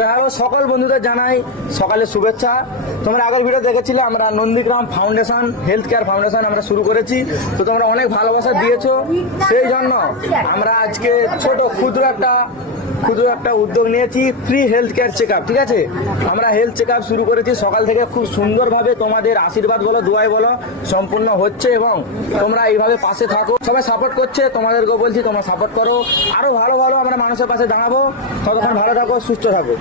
তো হ্যাঁ, সকল বন্ধুদের জানাই সকালে শুভেচ্ছা। তোমরা আগের ভিডিও দেখেছিলে আমরা Nandigram foundation health care foundation আমরা শুরু করেছি। তো তোমরা অনেক ভালোবাসা দিয়েছো, সেই জন্য আমরা আজকে ক্ষুদ্র একটা উদ্যোগ নিয়েছি, free health care check up. ঠিক আছে, আমরা হেলথ চেক আপ শুরু করেছি সকাল থেকে, খুব সুন্দরভাবে তোমাদের আশীর্বাদ বলো দোয়াই বলো সম্পূর্ণ হচ্ছে, এবং তোমরা এইভাবে পাশে থাকো। সবাই সাপোর্ট করছে, তোমাদেরকেও বলছি তোমরা সাপোর্ট করো, আরো ভালো আমরা মানুষের পাশে দাঁড়াবো। ততক্ষণ ভালো থাকো, সুস্থ থাকো।